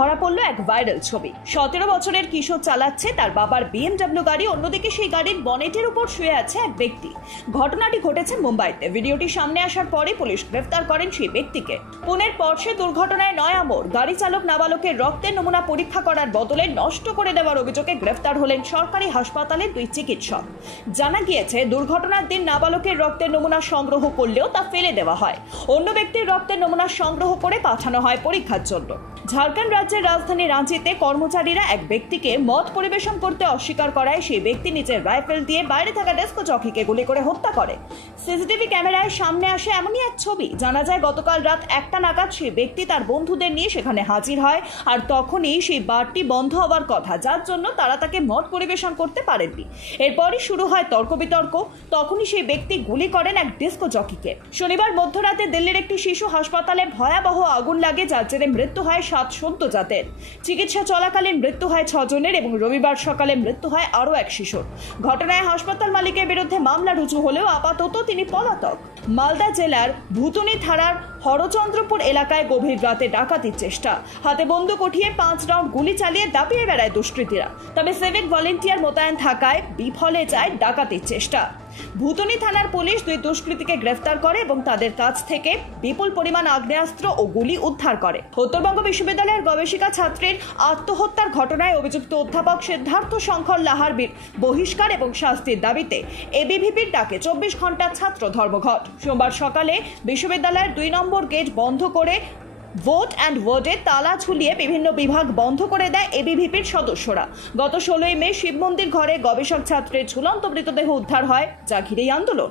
ধরা পড়ল এক ভাইরাল ছবি। 17 বছরের কিশোর চালাচ্ছে তার বাবার BMW গাড়ি, অন্যদিকে সেই গাড়ির বনেটের উপর শুয়ে আছে এক ব্যক্তি। ঘটনাটি ঘটেছে মুম্বাইতে। ভিডিওটি সামনে আসার পরে পুলিশ গ্রেফতার করেন সেই ব্যক্তিকে। পুনের পর্শে দুর্ঘটনায় নয়া মোড়। গাড়ি চালক নাবালকের রক্তের নমুনা পরীক্ষা করার বদলে নষ্ট করে দেওয়ার অভিযোগে গ্রেফতার হলেন সরকারি হাসপাতালের 2 চিকিৎসক। জানা গিয়েছে, দুর্ঘটনার দিন নাবালকের রক্তের নমুনা সংগ্রহ করলেও তা ফেলে দেওয়া হয়। অন্য ব্যক্তির রক্তের নমুনা সংগ্রহ করে পাঠানো হয় পরীক্ষার জন্য। ঝাড়খণ্ড রাজ্যের রাজধানী রাঁচিতে কর্মচারীরা এক ব্যক্তিকে মদ পরিবেশন করতে অস্বীকার করায় সেই ব্যক্তি নিজের রাইফেল দিয়ে বাইরে থাকা ডেস্কো জকিকে গুলি করে হত্যা করে। সিসিটিভি ক্যামেরায় সামনে আসে এমনই এক ছবি। জানা যায়, গতকাল রাত 1টা নাগাদ সেই ব্যক্তি তার বন্ধুদের নিয়ে সেখানে হাজির হয়, আর তখনই সেই বারটি বন্ধ হওয়ার কথা, যার জন্য তারা তাকে মদ পরিবেশন করতে পারেননি। এরপরই শুরু হয় তর্ক বিতর্ক। তখনই সেই ব্যক্তি গুলি করেন এক ডিস্কো জকিকে। শনিবার মধ্যরাতে দিল্লির একটি শিশু হাসপাতালে ভয়াবহ আগুন লাগে, যার জেরে মৃত্যু হয় 7 সদ্যজাতের। চিকিৎসা চলাকালীন মৃত্যু হয় 6 জনের এবং রবিবার সকালে মৃত্যু হয় আরও এক শিশুর। ঘটনায় হাসপাতাল মালিকের বিরুদ্ধে মামলা রুজু হলেও আপাতত তিনি পলাতক। মালদা জেলার ভুতুনি থানার হরচন্দ্রপুর এলাকায় গভীর রাতে ডাকাতির চেষ্টা। হাতে বন্দুক উঠিয়ে 5 রাউন্ড গুলি চালিয়ে দাপিয়ে বেড়ায় দুষ্কৃতীরা। তবে সিভিক ভলেন্টিয়ার মোতায়েন থাকায় বিফলে যায় ডাকাতির চেষ্টা। ভুতুনি থানার পুলিশ 2 দুষ্কৃতীকে গ্রেফতার করে এবং তাদের কাছ থেকে বিপুল পরিমাণ আগ্নেয়াস্ত্র ও গুলি উদ্ধার করে। উত্তরবঙ্গ বিশ্ববিদ্যালয়ের গবেষিকা ছাত্রীর আত্মহত্যার ঘটনায় অভিযুক্ত অধ্যাপক সিদ্ধার্থ শঙ্কর লাহার বহিষ্কার এবং শাস্তির দাবিতে এবিভিপির ডাকে 24 ঘন্টার ছাত্র ধর্মঘট। সোমবার সকালে বিশ্ববিদ্যালয়ের 2 নম্বর গেট বন্ধ করে ভোট অ্যান্ড ওয়ার্ডে তালা ঝুলিয়ে বিভিন্ন বিভাগ বন্ধ করে দেয় এবিভিপির সদস্যরা। গত 16ই মে শিব মন্দির ঘরে গবেষক ছাত্রের ঝুলন্ত মৃতদেহ উদ্ধার হয়, যা ঘিরেই আন্দোলন।